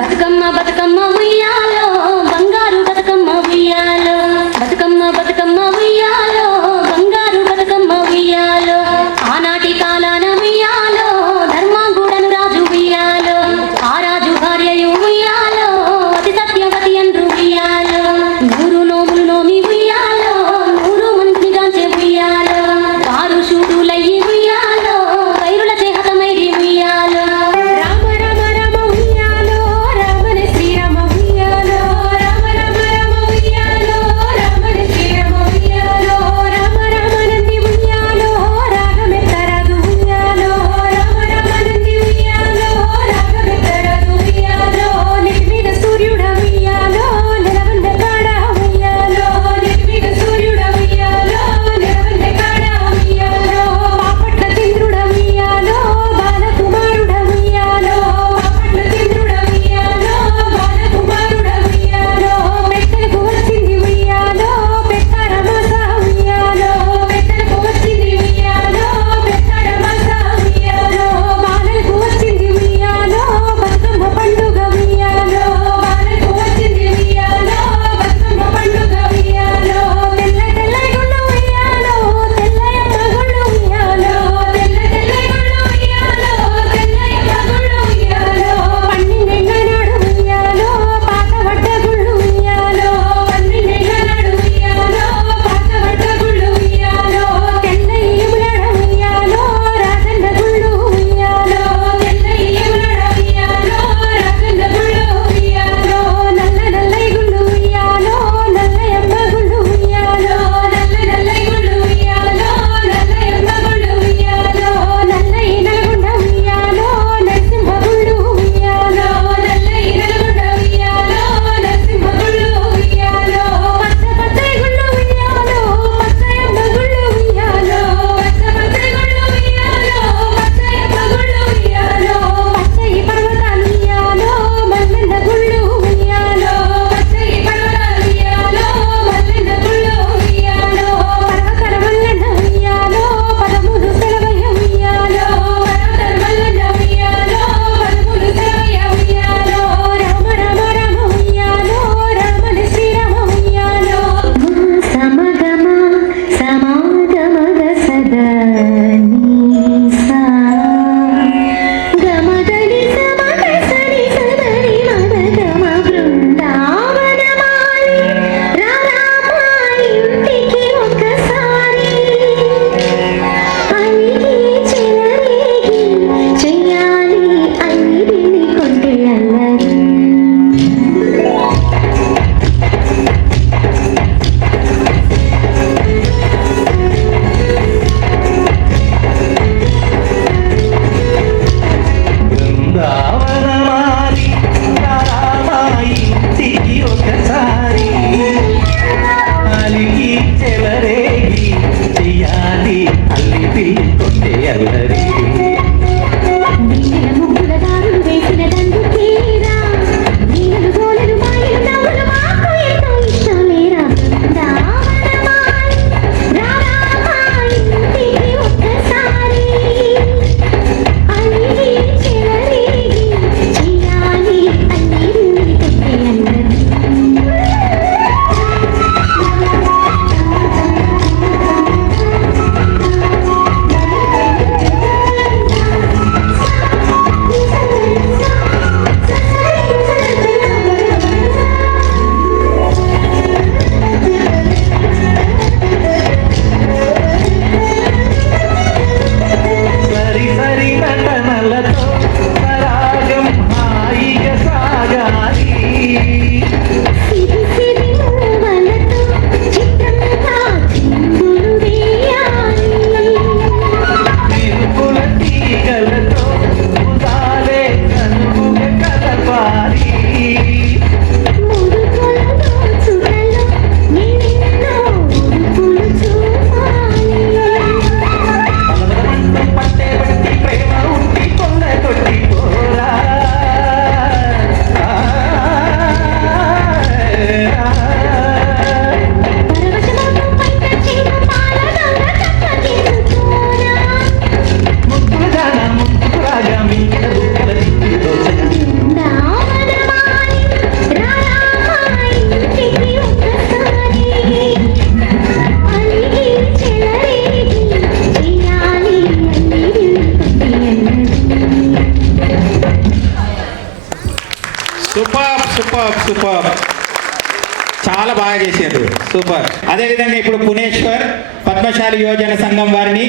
బతుకమ్మ బతుకమ్మ ఉయ్యాలో బంగారు బతుకమ్మ ఉయ్యాలో బతుకమ్మ బతుకమ్మ ఉయ్యాలో బంగారు బతుకమ్మ ఉయ్యాలో ఆనాటి కాలాన ఉయ్యాలో ధర్మాంగుడను రాజు ఉయ్యాలో ఆ రాజు భార్యయు ఉయ్యాలో అతి సత్యవతి అండ్రు ఉయ్యాలో నూరు నోములు నోమి ఉయ్యాలో నూరు మంత్రి గాంచే ఉయ్యాలో వారు శూరులయ్యి ఉయ్యాలో వైరుల చేహతమైరి ఉయ్యాలో రామ రామ రామ ఉయ్యాలో రామనే శ్రీరామ సూపర్ సూపర్ సూపర్, చాలా బాగా చేశారు, సూపర్. అదేవిధంగా ఇప్పుడు పునేశ్వర్ పద్మశాలి యోజన సంఘం వారిని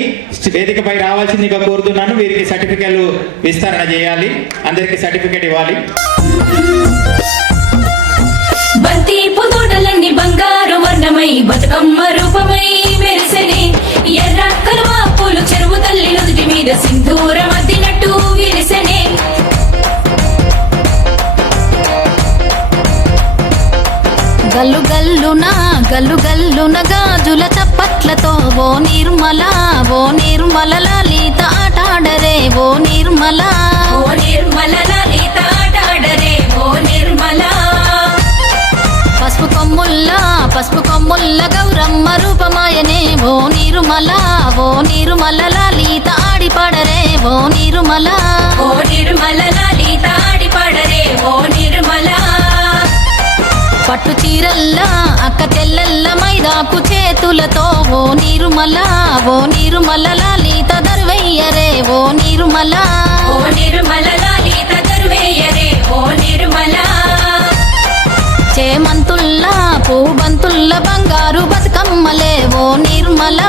వేదికపై రావాల్సిందిగా కోరుతున్నాను. వీరికి సర్టిఫికెట్లు విస్తరణ చేయాలి, అందరికి సర్టిఫికెట్ ఇవ్వాలి. బంతి పుదోటలన్నీ బంగారు వర్ణమై బతుకమ్మ రూపమై మెరిసెనే, ఎర్ర కలువ పూలు చెరువు తల్లి నుదుటి మీద సింధూరం అద్దినట్టు విరిసెనే. గల్లు గల్లున గాజుల చప్పట్లతో ఓ నిర్మల లలిత ఆటాడరే ఓ నిర్మల. ఓ నిర్మల లలిత ఆటాడరే ఓ నిర్మల. పసుపు కొమ్ముల్ల గౌరమ్మ రూపమాయనే ఓ నిర్మల లలిత ఆడిపాడరే ఓ నిర్మల. ఓ నిర్మల లలిత ఆడిపాడరే ఓ నిర్మల. పట్టు చీరల్లా అక్క చెల్లెల్ల మైదాకు చేతులతో ఓ నిర్మల లలిత దర్వయ్యరే ఓ నిర్మల. ఓ నిర్మల లలిత దర్వేయరే ఓ నిర్మల. చేమంతుల్లా పూబంతుల్ల బంగారు బతుకమ్మలే ఓ నిర్మల